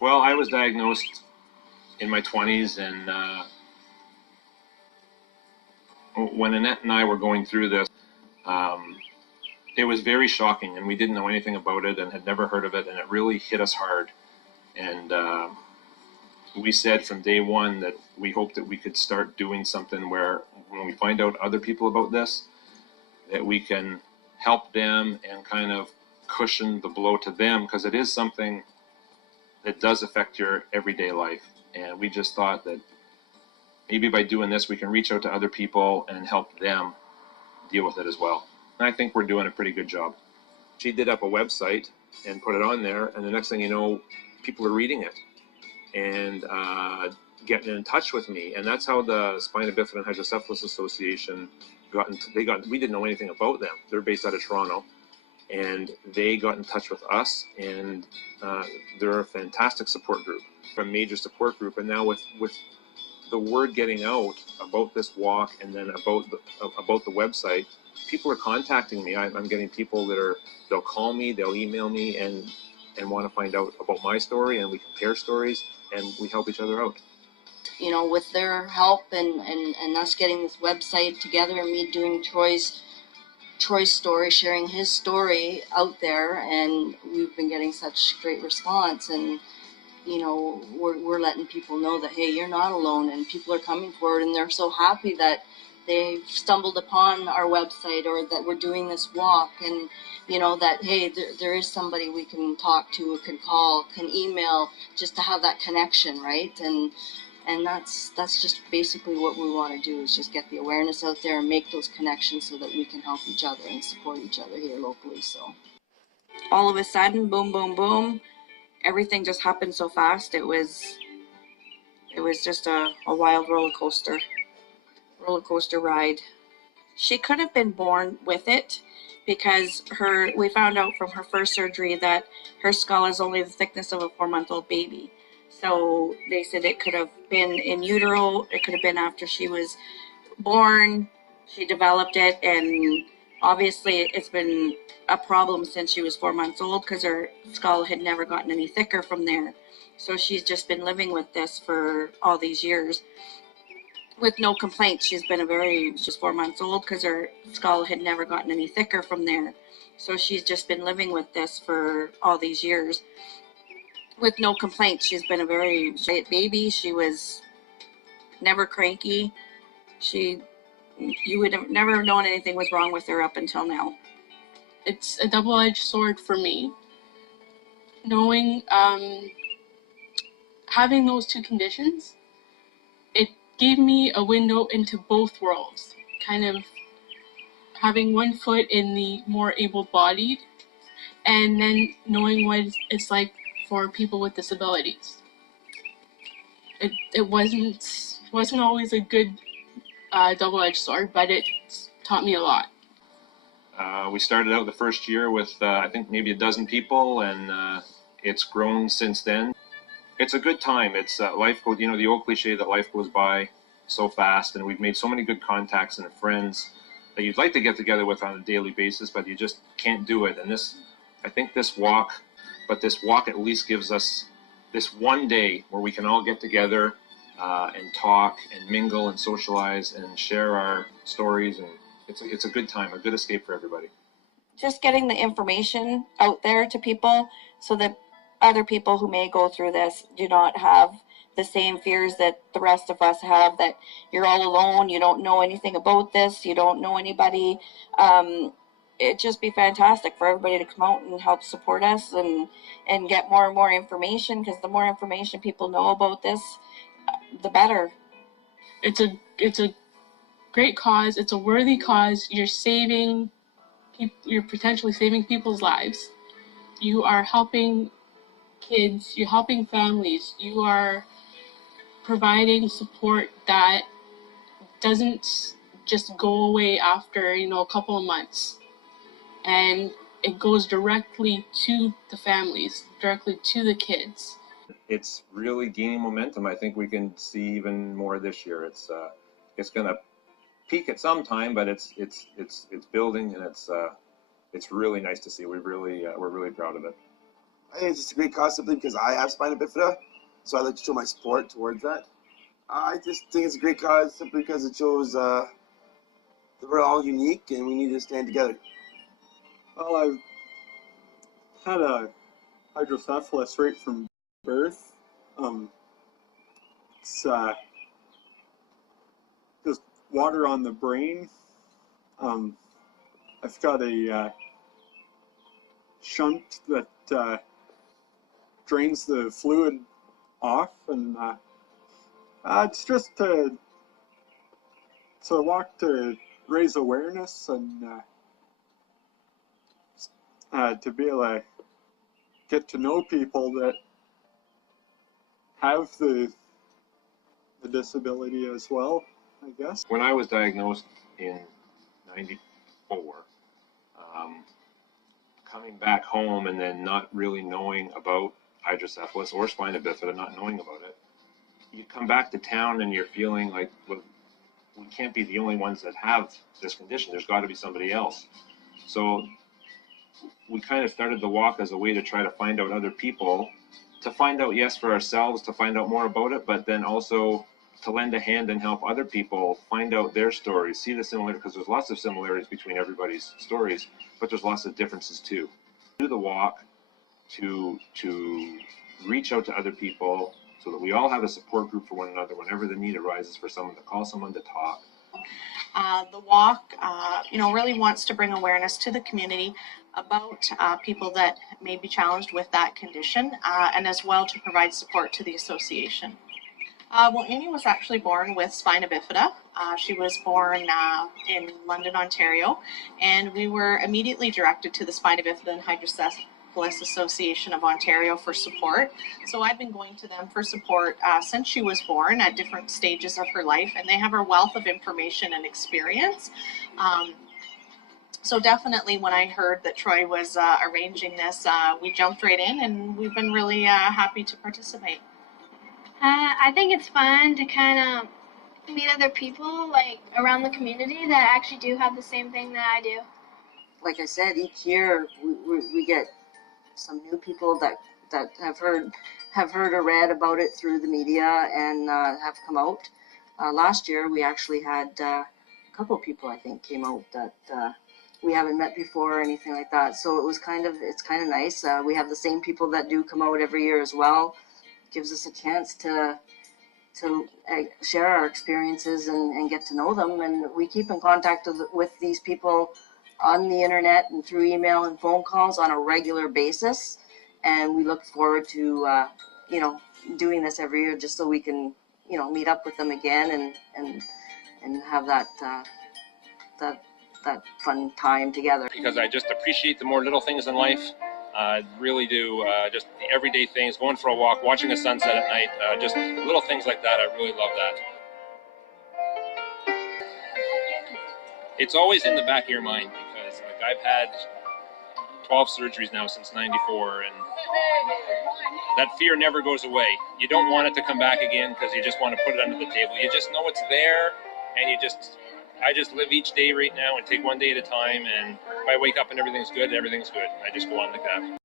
Well, I was diagnosed in my 20s, and when Annette and I were going through this, um, it was very shocking, and we didn't know anything about it and had never heard of it, and it really hit us hard. And we said from day one that we hoped that we could start doing something where when we find out other people about this, that we can help them and kind of cushion the blow to them, because it is something that does affect your everyday life. And we just thought that maybe by doing this, we can reach out to other people and help them deal with it as well. And I think we're doing a pretty good job. She did up a website and put it on there, and the next thing you know, people are reading it and getting in touch with me. And that's how the Spina Bifida and Hydrocephalus Association we didn't know anything about them. They're based out of Toronto, and they got in touch with us, and they're a fantastic support group, a major support group. And now with the word getting out about this walk, and then about the website, people are contacting me. I'm getting people they'll call me, they'll email me, and want to find out about my story, and we compare stories, and we help each other out. You know, with their help and us getting this website together, and me doing Troy's story, sharing his story out there, and we've been getting such great response. And you know, we're letting people know that, hey, you're not alone, and people are coming forward, and they're so happy that they've stumbled upon our website, or that we're doing this walk, and you know that, hey, there is somebody we can talk to, can call, can email, just to have that connection, right? And that's just basically what we want to do, is just get the awareness out there and make those connections so that we can help each other and support each other here locally. So all of a sudden, boom, boom, boom, everything just happened so fast. It was just a wild roller coaster ride. She could have been born with it, because we found out from her first surgery that her skull is only the thickness of a 4-month-old baby. So they said it could have been in utero, it could have been after she was born, she developed it, and obviously it's been a problem since she was 4 months old, because her skull had never gotten any thicker from there. So she's just been living with this for all these years with no complaints. She's 4 months old, because her skull had never gotten any thicker from there. So she's just been living with this for all these years with no complaints. She's been a very quiet baby. She was never cranky. You would have never known anything was wrong with her up until now. It's a double-edged sword for me, knowing having those two conditions. It gave me a window into both worlds, kind of having one foot in the more able-bodied, and then knowing what it's like for people with disabilities. It wasn't always a good double-edged sword, but it taught me a lot. We started out the first year with I think maybe a dozen people, and it's grown since then. It's a good time. It's life goes, the old cliche that life goes by so fast, and we've made so many good contacts and friends that you'd like to get together with on a daily basis, but you just can't do it. And I think this walk at least gives us this one day where we can all get together and talk and mingle and socialize and share our stories, and it's a good time, a good escape for everybody. Just getting the information out there to people, so that other people who may go through this do not have the same fears that the rest of us have, that you're all alone, you don't know anything about this, you don't know anybody. It'd just be fantastic for everybody to come out and help support us and get more and more information, because the more information people know about this, the better. It's a great cause. It's a worthy cause. You're potentially saving people's lives. You are helping kids, you're helping families, you are providing support that doesn't just go away after a couple of months, and it goes directly to the families, directly to the kids. It's really gaining momentum. I think we can see even more this year. It's going to peak at some time, but it's building, and it's really nice to see. We're really proud of it. I think it's just a great cause simply because I have spina bifida, so I like to show my support towards that. I just think it's a great cause simply because it shows that we're all unique and we need to stand together. Well, I've had a hydrocephalus right from birth. It's just water on the brain. I've got a shunt that drains the fluid off, and it's just to walk to raise awareness and to be able to get to know people that have the disability as well, I guess. When I was diagnosed in '94, coming back home and then not really knowing about hydrocephalus or spina bifida, not knowing about it, you come back to town and you're feeling like, well, we can't be the only ones that have this condition. There's got to be somebody else. So we kind of started the walk as a way to try to find out other people, to find out, yes, for ourselves, to find out more about it, but then also to lend a hand and help other people find out their stories, see the similarities, because there's lots of similarities between everybody's stories, but there's lots of differences too. Do the walk to reach out to other people so that we all have a support group for one another whenever the need arises for someone to call someone to talk. The walk, really wants to bring awareness to the community about people that may be challenged with that condition, and as well to provide support to the association. Well, Amy was actually born with spina bifida. She was born in London, Ontario, and we were immediately directed to the Spina Bifida and Hydrocephalus Association of Ontario for support. So I've been going to them for support since she was born at different stages of her life, and they have a wealth of information and experience. So definitely when I heard that Troy was arranging this, we jumped right in, and we've been really happy to participate. I think it's fun to kind of meet other people like around the community that actually do have the same thing that I do. Like I said, each year we get some new people that have heard or read about it through the media and have come out. Last year we actually had a couple people, I think, came out that we haven't met before or anything like that. So it's kind of nice. We have the same people that do come out every year as well. Gives us a chance to share our experiences and get to know them, and we keep in contact with these people on the internet and through email and phone calls on a regular basis, and we look forward to doing this every year just so we can meet up with them again and have that fun time together. Because I just appreciate the more little things in life. Really do, just the everyday things, going for a walk, watching the sunset at night, just little things like that. I really love that. It's always in the back of your mind because I've had 12 surgeries now since '94, and that fear never goes away. You don't want it to come back again because you just want to put it under the table. You just know it's there, and I just live each day right now and take one day at a time, and if I wake up and everything's good, I just go on like that.